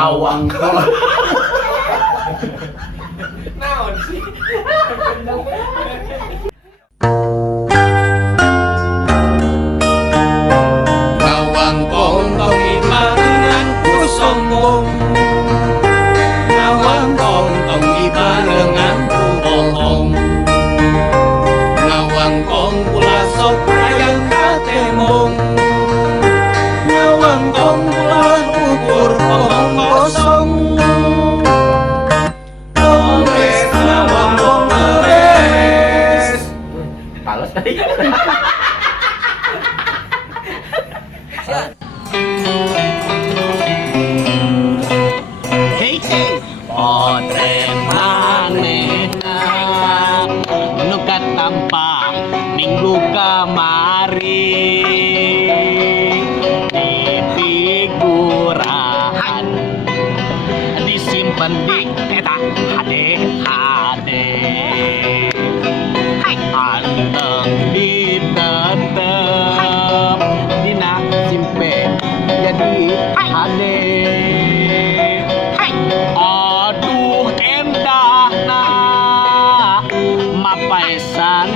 ngawang kong. Naon sih? Ngawang kong tong ibarengan ku sombong. Ngawang kong tong ibarengan ku bohong. Ngawang kong pula sok hayang katemong. Ngawang kong pula ukur kong kosong. Kongres ngawang kongres. Pales tadi. Potret manehna nukat tampang minggu kamari di figuran disimpen di eta HD anteng ditetep dina simpen jadi HD. Aduh endahna mapaisan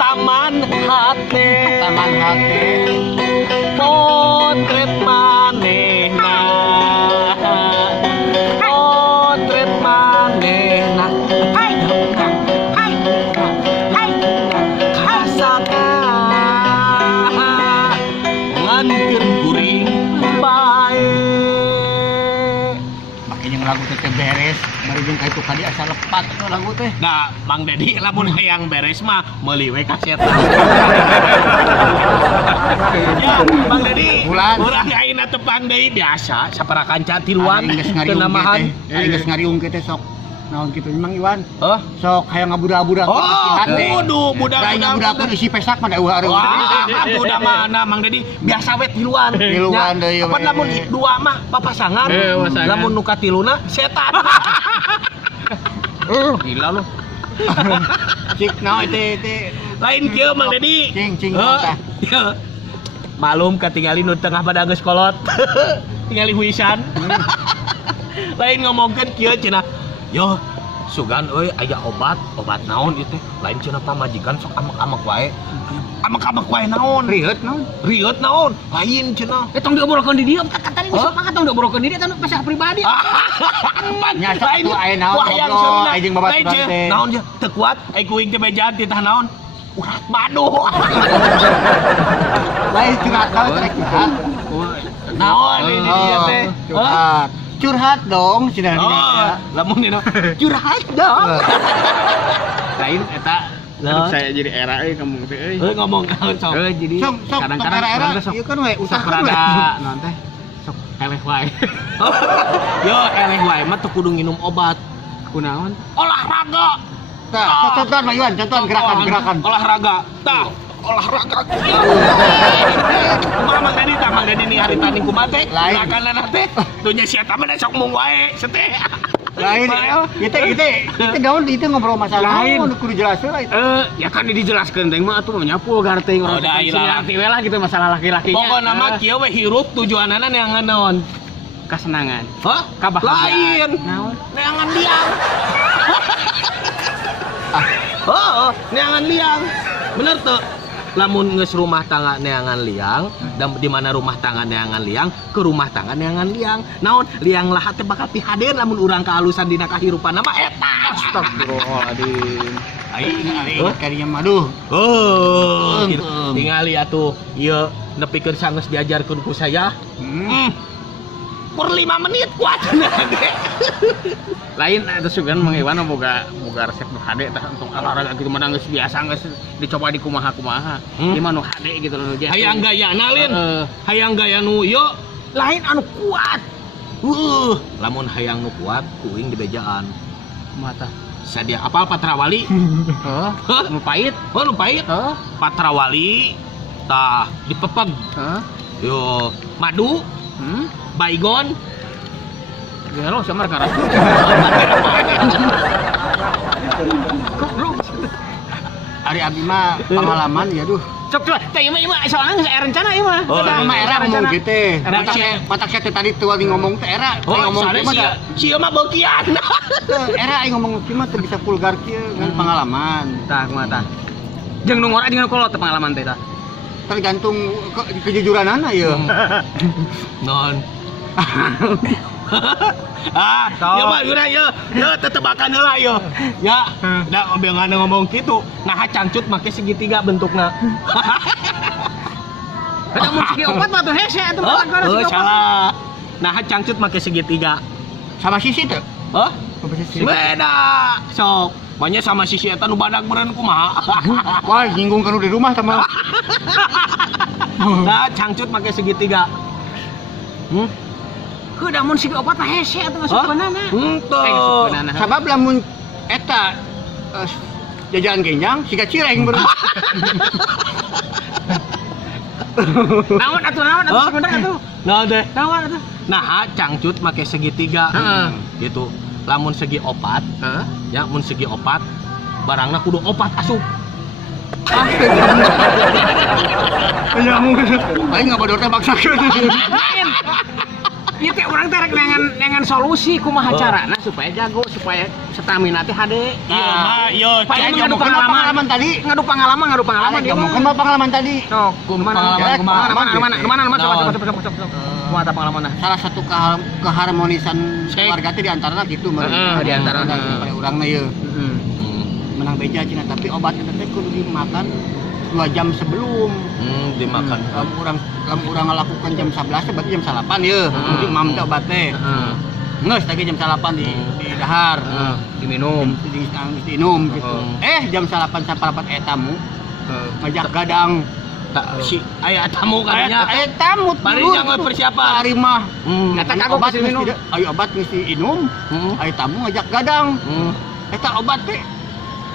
taman hati potret manehna ngankeun kuring bae. Makanya lagu teh beres bari jeung kaitu kadi asa lepat lagu teh. Nah, Mang Dedi lamun hayang beres mah meuli we kaset. Ya, Mang Dedi, urang ayeuna tepang deui biasa sapara kanca tiluan teu namahan. Geus ngariung teh sok. Naon kitu Mang Iwan? Sok hayang ngabuda-buda ku isi hate. Kudu budak-budak ku isi pesak mah da eueuh. Wah, budak mana Mang Dedi biasa we tiluan. Tiluan deui. Apa lamun dua mah papasangan. Lamun nu katiluna setan. Gila lu. Cik naon teh lain kieu Mang Dedi. Cing tah. Malum katingali nu tengah pada geus kolot. Tingali huisan. Lain ngomongkeun kieu cenah. Yo, sugan euy aya obat naon ieu teh? Lain cenah pamajikan sok amek-amek wae. Amek-amek wae naon? Rieut naon? Lain cenah. Tong diobrolkeun di dieu kan tadi sok mah tong diobrolkeun di dieu teh pasah pribadi. Nya lain aya naon ngobrol aya jeung babaturan teh. Naon je? Teu kuat ai kuing teh bejaan titah naon? Urat madu. Lain curhat naon trek curhat. Naon ini dia teh? Curhat dong, cenah dia. Lamun dina curhat dong. Lain eta Saya jadi era ngomong teh euy. Ngomong sok. Jadi kadang-kadang era ieu kan we usaha rada naon teh sok eleh wae. Yo eleh wae mah teu kudu nginum obat. Kunaon? Olahraga. Tah, contohan Mang Iwan, contohan gerakan. Olahraga. Tah, olahraga. Mang Dedi nih hari tanding kumaha teh? Gerakanna teh. Tuh nya sia tah mah sok mung wae, seteh. Lain, itu gaul itu ngobrol masalah lain, kudu jelaskeun lah itu. Ya kan dijelaskeun teh mah atuh nyapu gar teh urang ngerti we lah gitu masalah laki-lakinya. Pokona mah kieu we hirup tujuanana neangan naon? Kesenangan. Hah? Kebahagiaan. Lain. Naon? Neangan liang. Neangan liang. Bener tuh. Lamun geus rumah tangga neangan liang, dan di mana rumah tangga neangan liang, ke rumah tangga neangan liang. Naon? Liang lahat teh bakal pihadeun lamun urang kahalusan dina kahirupan mah eta. Astagfirullahaladzim. Aing kadinya mah duh. Tingali atuh ieu nepikeun sanggeus diajarkeun ku saya. Per 5 menit kuat. Lain eta sugan Mang Iwan boga resep nu hade tah untuk olahraga gitu mah geus biasa geus dicoba di kumaha-kumaha. Di mana nu hade gitu nu jadi. Hayang gayana lain. Hayang gaya nu ieu lain anu kuat. Lamun hayang nu kuat kuing di bejaan. Kumaha tah? Sadia apal Patrawali? Nu pait? Nu pait? Patrawali tah dipepeg. Yo, madu. Baygon. Ya lo sama karena. Ari abi mah pengalaman ya duh. Sok coba, teh ieu mah soalnya geus aya rencana ieu mah. Oh, Ada mah era ngomong gitu. Nah, Patak saya tadi tuh lagi ngomong teh era. Oh, ngomong soalnya kieu mah si mah beukian. era aing ngomong kieu mah teu bisa vulgar kieu ngan pengalaman. Tah kumaha tah. Jeung nu ngora jeung nu kolot teh pengalaman teh tah. Tergantung kejujuranana ya. Non. Ya mah urang ya tetebakan heula ya. Ya, da beungan ngomong kitu, nah cangcut make segitiga bentukna. Ada mun segi opat mah tuh hese atuh mah gara segi opat. Salah. Nah cangcut make segitiga. Sama sisi teh. Hah? Sama sisi. Beda. Sok. Manya sama sisi eta nu badag meureun kumaha. Wah, nyinggung kanu di rumah sama. Nah cangcut make segitiga. Heuh mun segi opat mah hese atuh ngasukeunana. Henteu. Sabab lamun eta jajanan genjang siga cireng beureum. Naon atuh sebenarnya atuh. Nah deh. Naon atuh? Nah cangcut make segitiga. Gitu. Lamun segi opat, ya mun segi opat, barangna kudu opat asup. Ya mungkin. Aing ngabodor teh maksakeun. Ieu teh urang teh rek nengan solusi kumaha carana supaya jago, supaya stamina teh hade. Iya mah, yo Paling cek ngadu pengalaman tadi. Ngadu pengalaman dia Ngomongkeun mah pengalaman tadi. Sok, Pengalaman mana? Kumaha tah pengalamanna? Salah satu keharmonisan Cek. keluarga teh diantaranya gitu Di antarana. pada urangna ye menang beja cina tapi obat itu teh kudu dimakan 2 jam sebelum dimakan. Lamun urang ngalakukan jam 11 berarti jam 8 ye kudu imam teh obat teh ngeus tadi jam 8 di dahar Diminum. diinum gitu jam 8 saparapat tamu ngajak gadang Si aya tamu katanya. tamu Bari jangan persiapan. hari mah Eta Aya kagok obat geus minum. ayo obat mesti inum ayo tamu ngajak gadang eta obat teh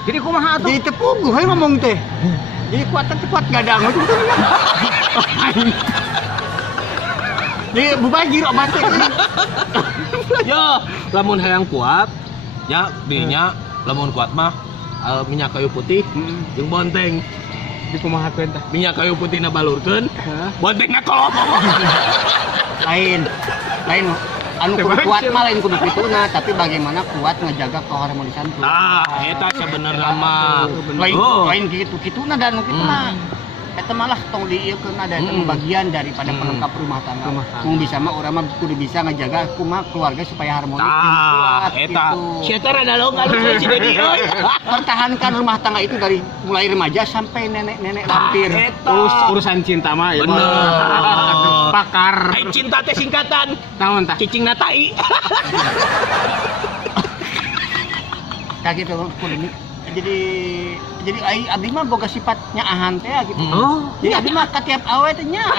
Jadi kumaha atuh? jadi tepuguh ayo ngomong teh jadi kuat gadang itu jadi bubajir obat teh Yo, lamun hayang kuat, ya dinya lamun kuat mah minyak kayu putih jeung bonteng. Di kumaha tah? Minyak kayu putih na balurkeun, bontengna kolot. lain anu kudu kuat mah lain kudu pituna tapi bagaimana kuat ngejaga keharmonisan Nah, eta sebenarnya mah lain gitu-gituna dan kituna eta malah tong dieukeun ada eta bagian daripada pelengkap rumah tangga. Mun bisa mah urang mah kudu bisa ngajaga kumaha keluarga supaya harmonis Tah, eta. Si eta rada logal si Dedi euy. Pertahankan rumah tangga itu dari mulai remaja sampai nenek-nenek lampir. Urusan cinta mah ya. Bener. Pakar. Ai cinta teh singkatan. Naon tah? Cicing na tai. Kayak gitu kudu jadi abdi mah boga sifat nyaahan teh gitu. Jadi abdi mah ka tiap awe teh nyaah.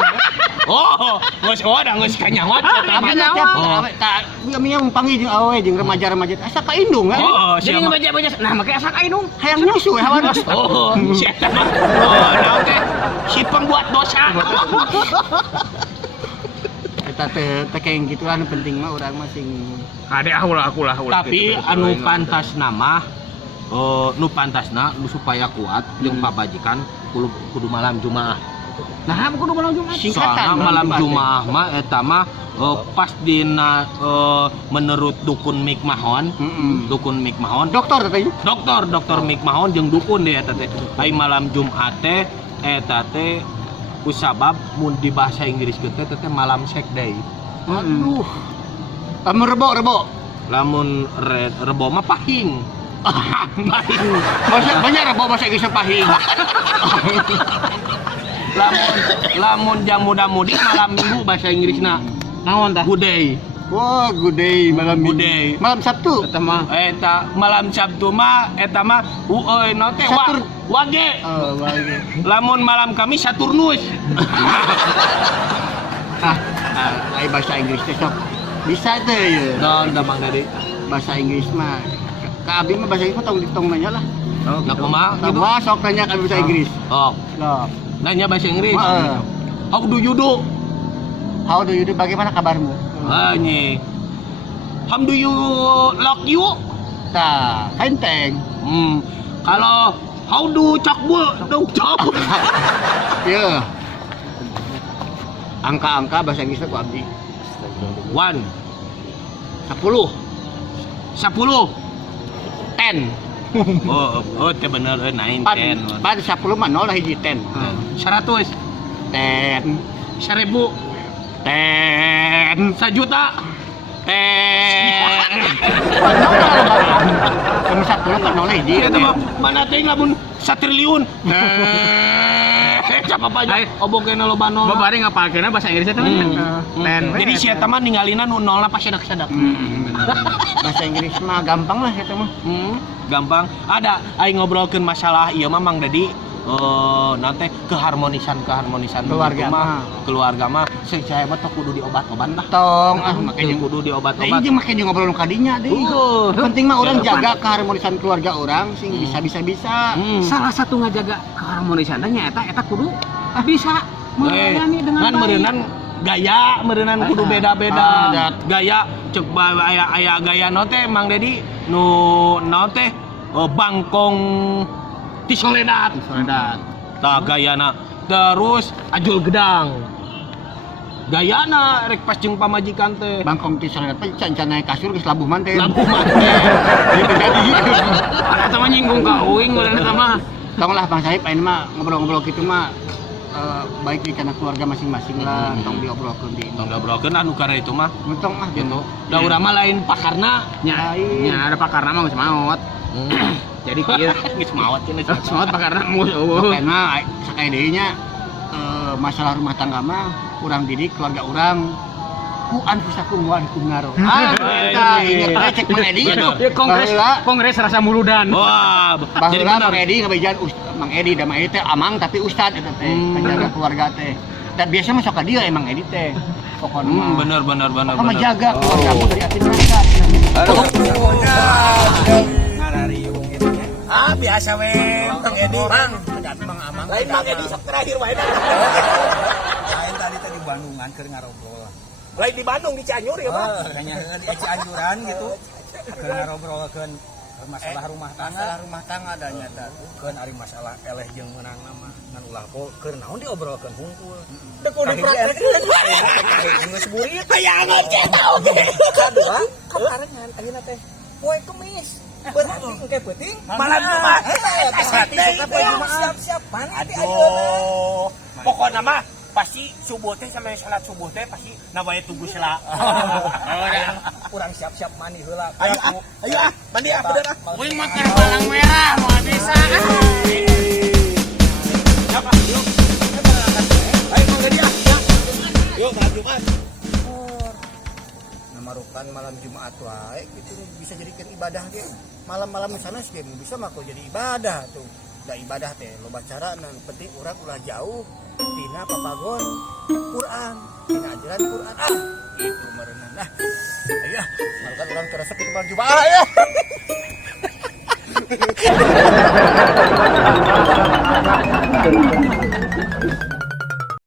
Geus da geus kanyawat. Abdi mah tiap awe tah nya mumpangi jeung awe jeung remaja-remaja asa kaindung kan. Jadi ngebaca-baca nah make asa kainung. Hayang nyusu hawan. Si eta mah. Naon teh? Si pembuat dosa. Eta teh kayak gitu anu penting mah urang mah sing Ade aku lah. Tapi anu pantasna mah nu pantasna nu supaya kuat jeung pabajikan kudu malam Jumaah. Nah, kudu malam Jumat. Soalnya malam Jumaah mah eta mah pas dina menurut dukun Mikmahon, dukun Mikmahon. dokter teh. Dokter Mikmahon jeung dukun deh eta teh. Ai malam Jumat teh eta teh kusabab mun di bahasa Inggris teh teh malam sex day. Aduh. Lamun rebo. Lamun rebo mah pahing. Pahing. Banyak rebo bahasa Inggris pahing. Lamun jam muda-mudi malam Minggu bahasa Inggrisna. Naon tah? Good day. Wah, good day malam Good Minggu. day. Malam Sabtu. Eta mah Eta malam Sabtu mah eta mah naon teh wage. Oh, bagus. Lamun malam Kamis Saturnus. Ai bahasa Inggris teh sok bisa teh ya. Naon da Mang Dedi? Bahasa Inggris mah ka abdi mah bahasa Inggris mah tong nanya lah. Nah kumaha gitu? Tambah sok nanya ka bahasa Inggris. Loh. Nanya bahasa Inggris. Heeh. How do you do? How do you do? Bagaimana kabarmu? Nyi. How do you lock you? Tah, kainteng. Kalau How do cakbul? Dong cakbul. Ya. Angka-angka bahasa Inggrisnya ku abdi. 1 10. 10. 10. Oh, teh bener 9 10. Pan 10 mah 0 hiji 10. 100. 10. 1000. 10. 1 juta. 10. Kamu 10 kan 0 hiji. Eta mah mana teh lamun 1 triliun. Siapa banyak obongkeun lobano. Babari ngapalkeunna bahasa Inggrisnya teh. Jadi si eta mah ningalina nu nolna pas sadak-sadak. Bahasa Inggris mah gampang lah eta mah. Gampang. Ada aing ngobrolkeun masalah ieu mah Mang Dedi. Nanti keharmonisan Keluarga mah. Keluarga mah saya mah kudu diobat-obat lah. Tong makanya Kudu diobat-obat. Ini make jeung ngobrol nu kadinya deui. Penting mah orang jaga keharmonisan keluarga orang sing bisa. Salah satu ngajaga keharmonisan teh nyaeta eta kudu bisa melayani dengan kan meureunnan gaya meureunnan kudu beda-beda. Gaya cek aya gaya naon teh Mang Dedi nu naon teh bangkong ti Soledad. Tah gayana terus ajul gedang. Gayana rek pas jeung pamajikan teh. Bangkong ti Soledad teh can naik kasur geus labuh manten. Labuh manten. Eta mah nyinggung ka uing urang eta mah. Tong lah Bang Saip ayeuna mah ngobrol-ngobrol kitu mah baik di kana keluarga masing-masing lah tong diobrolkeun di. Tong diobrolkeun anu kara itu mah. Untung mah gitu. Da urang mah lain pakarna. Nya ada pakarna mah geus maot. Jadi kieu geus maot cenah. maot pakarna mus Pokoknya mah sakaya deui nya masalah rumah tangga mah urang didik keluarga urang ku anfusakum wa alaikum naro. Eta inget we cek Mang Edi. Kongres rasa muludan. Wah, jadi Baheula benar. Mang Edi ngabejan Mang Edi da Mang Edi teh amang tapi ustad eta teh penjaga keluarga teh. Dan biasa mah sok ka dieu emang Edi teh. Pokona mah Bener. Pokona mah jaga keluargamu dari api neraka. Biasa we Mang Edi. Mang, Mang Amang. Lain Mang Edi sok terakhir wae dah. Lain tadi di Bandungan keur ngarobrol. Lain di Bandung di Cianjur ya, Bang. Kayaknya di Cianjuran gitu. Keur ngarobrolkeun masalah rumah tangga. Masalah rumah tangga da nyata. Keun ari masalah eleh jeung meunang nama ngan ulah po keur naon diobrolkeun hungkul. Da kudu dipraktekeun. Geus burit. Hayangan cetak oge. Kadua kaparengan ayeuna teh poe Kemis. Berarti engke penting Malam Jumat. Siap-siap panti Aduh. Pokoknya mah pasti subuh teh sama salat subuh teh pasti nawae tunggu sela. kurang siap-siap mandi heula. Ayo mandi bener ah. Uing mah keur barang merah moal bisa. Siapa? Yuk. Ayo Mang Dedi ah. Yuk malam Jumat. Namarukan malam Jumat wae gitu bisa jadikan ibadah ge. Malam-malam sana sih bisa mah kok jadi ibadah tuh. Da ibadah teh loba carana penting urang ulah jauh tina papagon Quran, tina ajaran Quran. Itu meureunna. Nah, aya marukan urang terasa kitu malam Jumat ya.